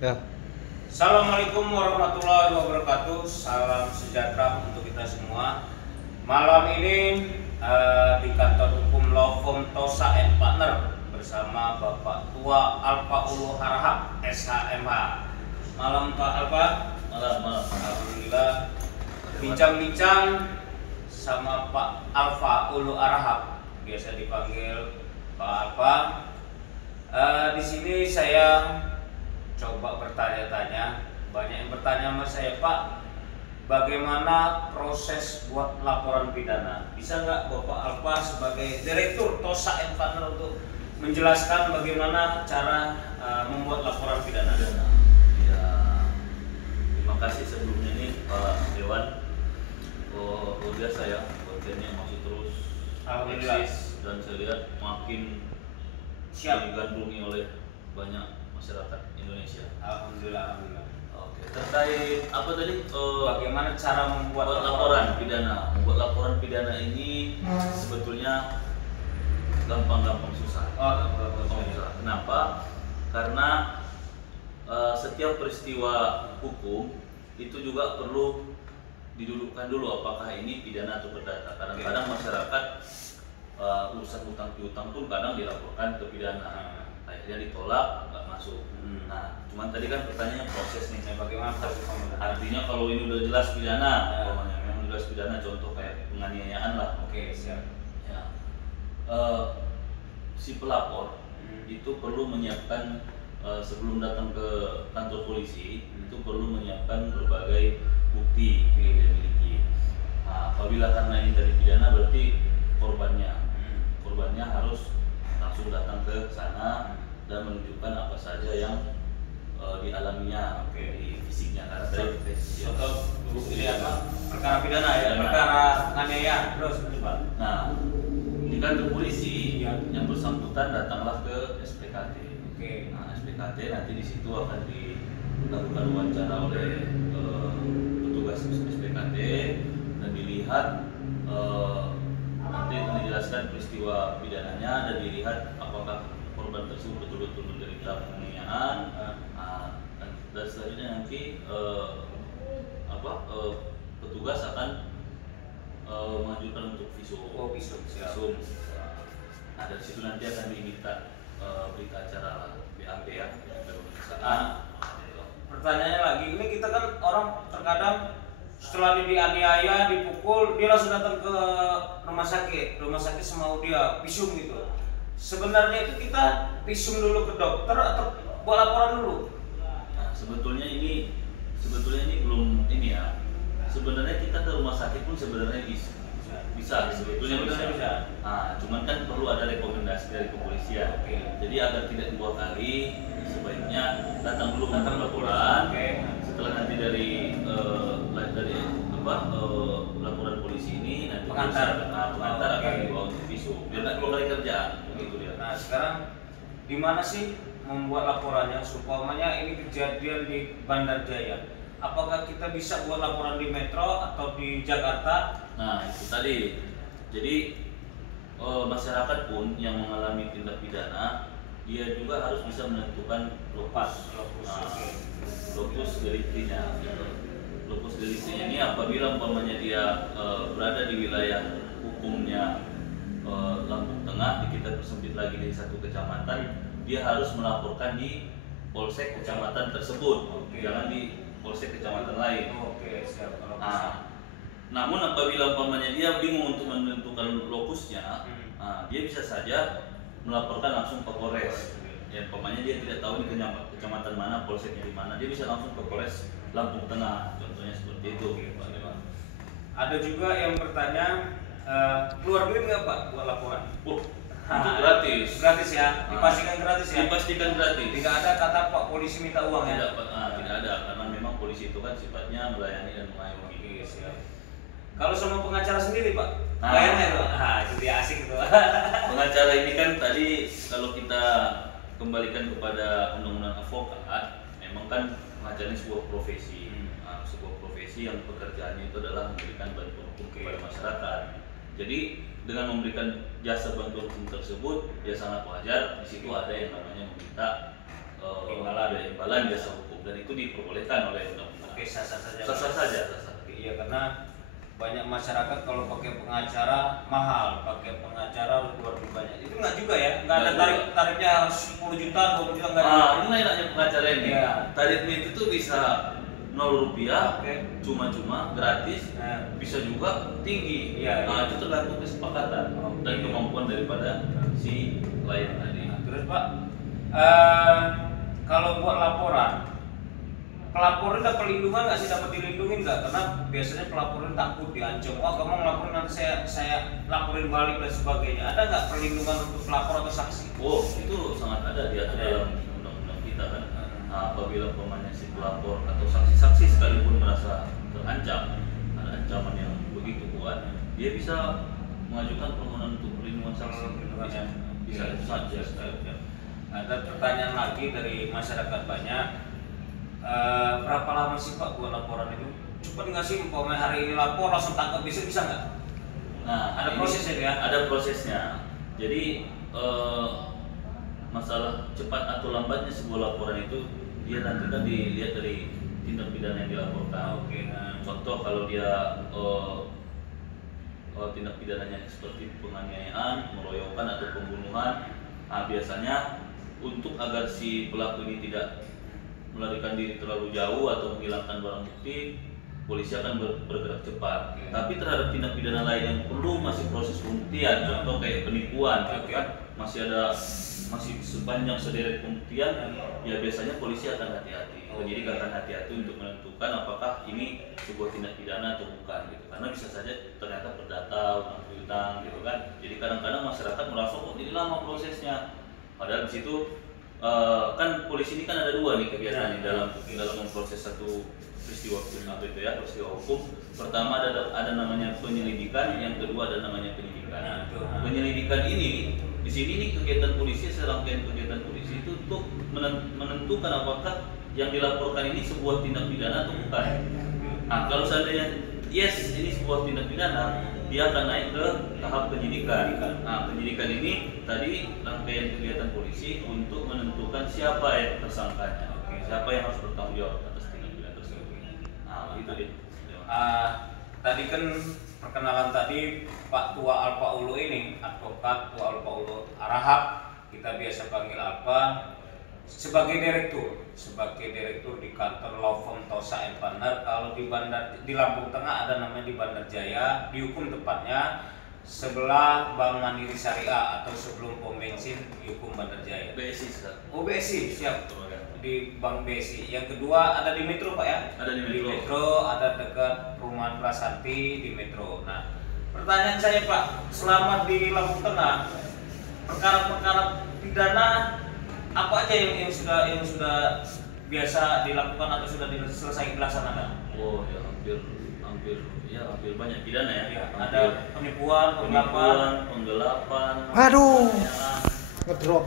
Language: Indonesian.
Ya. Assalamualaikum warahmatullahi wabarakatuh. Salam sejahtera untuk kita semua. Malam ini di kantor hukum Law Firm Tosa and Partner bersama Bapak Tua Alfa Ulu Harahap SHMH. Malam Pak Alfa. Malam. Alhamdulillah. Bincang-bincang sama Pak Alfa Ulu Harahap, biasa dipanggil Pak Alfa. Di sini saya coba bertanya-tanya, banyak yang bertanya sama saya, Pak, bagaimana proses buat laporan pidana? Bisa nggak Bapak Alfa sebagai Direktur Tosa and Partner untuk menjelaskan bagaimana cara membuat laporan pidana? Ya, terima kasih sebelumnya nih Pak Dewan. Luar biasa ya, kontennya masih terus Alhamdulillah. eksis dan saya lihat makin Siap. digandrungi oleh banyak masyarakat Indonesia. Alhamdulillah. Oke, terkait apa tadi? Bagaimana cara membuat Membuat laporan pidana. Membuat laporan pidana ini sebetulnya gampang-gampang susah. Gampang susah. Kenapa? Karena setiap peristiwa hukum itu juga perlu didudukkan dulu apakah ini pidana atau perdata. Kadang-kadang masyarakat urusan hutang piutang pun kadang dilaporkan ke pidana, akhirnya ditolak nggak masuk. Nah, cuman tadi kan pertanyaannya proses nih, Bagaimana proses pembuatan? artinya kalau ini udah jelas pidana, memang jelas pidana, contoh kayak penganiayaan lah. Oke, siap. Ya. Si pelapor itu perlu menyiapkan sebelum datang ke kantor polisi itu perlu menyiapkan berbagai bukti yang dia miliki. Nah, apabila karena ini dari pidana berarti korbannya harus langsung datang ke sana dan menunjukkan apa saja yang dialaminya di fisiknya. Karena tadi Contoh bukti apa? Perkara pidana ya, perkara penganiayaan. Terus Pak. Nah, di kantor polisi yang bersangkutan datanglah ke SPKT. Oke. Nah, SPKT nanti di situ akan dilakukan wawancara oleh petugas SPKT dan dilihat nanti akan dijelaskan peristiwa pidananya dan dilihat apakah korban tersebut betul-betul menderita penganiayaan. Dan selanjutnya nanti petugas akan mengajukan untuk visum. Visum. Nah, dari situ nanti akan diminta berita acara BAP ya. Pertanyaannya lagi, ini kita kan orang terkadang setelah dianiaya, dipukul, dia langsung datang ke rumah sakit semau dia visum gitu. Sebenarnya itu kita visum dulu ke dokter atau buat laporan dulu? Nah, sebetulnya ini belum ini ya. Sebenarnya kita ke rumah sakit pun sebenarnya bisa. Nah, cuman kan perlu ada rekomendasi dari kepolisian. Jadi agar tidak dua kali, sebaiknya datang dulu laporan. Setelah nanti dari laporan polisi ini nanti pengantar akan dibawa untuk visum. Biar nggak dua kali kerja, begitu dia. Nah, sekarang di mana sih membuat laporannya? Supaya ini kejadian di Bandar Jaya. Apakah kita bisa buat laporan di Metro atau di Jakarta? Nah, itu tadi. Jadi masyarakat pun yang mengalami tindak pidana, dia juga harus bisa menentukan lokus deliktinya. Lokus deliktinya ini apabila umpamanya dia berada di wilayah hukumnya Lampung Tengah, kita persempit lagi dari satu kecamatan, dia harus melaporkan di polsek kecamatan tersebut, jangan di polsek kecamatan lain. Siap. Namun apabila umpamanya dia bingung untuk menentukan lokusnya, dia bisa saja melaporkan langsung ke Polres. Ya, umpamanya dia tidak tahu ini kecamatan mana, polseknya di mana, dia bisa langsung ke Polres Lampung Tengah. Contohnya seperti itu, Pak Dewan. Ada juga yang bertanya, keluar duit nggak Pak buat laporan? Itu gratis. Gratis ya, dipastikan gratis ya. Dipastikan gratis. Tidak ada kata Pak polisi minta uang ya. Tidak ada, karena memang polisi itu kan sifatnya melayani dan mengayomi. Siap. Kalau sama pengacara sendiri Pak, bayar nggak itu? Itu dia asik itu. Pengacara ini kan tadi kalau kita kembalikan kepada undang-undang advokat, memang kan pengacara ini sebuah profesi, sebuah profesi yang pekerjaannya itu adalah memberikan bantuan hukum kepada masyarakat. Jadi dengan memberikan jasa bantuan hukum tersebut, ya sangat wajar di situ ada yang namanya meminta imbalan jasa hukum, dan itu diperbolehkan oleh undang-undang. Oke, sah-sah saja. Sah-sah saja. Iya, karena banyak masyarakat kalau pakai pengacara mahal, pakai pengacara lebih banyak. Itu nggak juga ya? Nggak ada tarifnya harus 10 juta, 20 juta nggak ada. Ini enaknya pengacara ini. Ya. Tarifnya itu tuh bisa 0 rupiah, Oke. cuma-cuma gratis, bisa juga tinggi. Iya, Nah, itu tergantung kesepakatan dan kemampuan daripada si klien tadi. Nah, terus Pak, kalau buat laporan, pelaporan dapat perlindungan nggak sih, dapat dilindungi nggak? Karena biasanya pelaporan takut diancam, wah kamu ngelaporin nanti saya laporin balik dan sebagainya. Ada nggak perlindungan untuk pelapor atau saksi? Oh, itu sangat ada diatur dalam undang-undang kita kan. Nah, apabila pemainnya si pelapor atau saksi-saksi sekalipun merasa terancam, ada ancaman yang begitu kuat, dia bisa mengajukan permohonan untuk perlindungan saksi. Bisa itu saja. Ada pertanyaan lagi dari masyarakat banyak. Berapa lama sih Pak buat laporan itu? Cepat nggak sih, umpamanya hari ini lapor langsung tangkap bisa nggak? Nah, ada prosesnya ya? Ada prosesnya. Jadi masalah cepat atau lambatnya sebuah laporan itu dia nanti kan dilihat dari tindak pidana yang dilaporkan. Oke. Contoh kalau dia tindak pidananya seperti penganiayaan, meroyokan atau pembunuhan, nah biasanya untuk agar si pelaku ini tidak melarikan diri terlalu jauh atau menghilangkan barang bukti, polisi akan bergerak cepat. Tapi terhadap tindak pidana lain yang perlu masih proses pembuktian, contoh kayak penipuan, kan masih sepanjang sederet pembuktian, ya biasanya polisi akan hati-hati. Penyidik akan hati-hati untuk menentukan apakah ini sebuah tindak pidana atau bukan, gitu. Karena bisa saja ternyata perdata, utang gitu kan. Jadi kadang-kadang masyarakat merasa kok jadi lama prosesnya. Padahal di situ kan polisi ini kan ada dua nih kegiatannya dalam memproses satu peristiwa hukum. Pertama ada namanya penyelidikan, yang kedua ada namanya penyidikan. Penyelidikan ini di sini nih kegiatan polisi, serangkaian kegiatan polisi itu untuk menentukan apakah yang dilaporkan ini sebuah tindak pidana atau bukan. Nah, kalau seandainya yes ini sebuah tindak pidana, dia akan naik ke tahap penyidikan. Nah, penyidikan ini tadi rangkaian kegiatan polisi untuk menentukan siapa yang tersangkanya, siapa yang harus bertanggung jawab atas tindak pidana tersebut. Nah, itu dia. Tadi kan perkenalan tadi Pak Tua Alfa Ulu ini, advokat Tua Alfa Ulu Arahap, kita biasa panggil Alfa, sebagai direktur di kantor law firm Tosa & Partner. Kalau di Lampung Tengah ada namanya di Bandar Jaya, dihukum tepatnya sebelah Bank Mandiri Syariah atau sebelum pom bensin dihukum Bandar Jaya. BSI sekarang. Oh BSI, siap. Di Bank BSI. Yang kedua ada di Metro Pak ya? Ada di Metro. Di Metro, ada dekat Perumahan Prasanti di Metro. Nah, pertanyaan saya Pak, selama di Lampung Tengah perkara-perkara pidana apa aja yang sudah biasa dilakukan atau sudah selesai dilaksanakan? Oh ya, hampir banyak pidana ya. Ada penipuan, penggelapan, Aduh, ngedrop.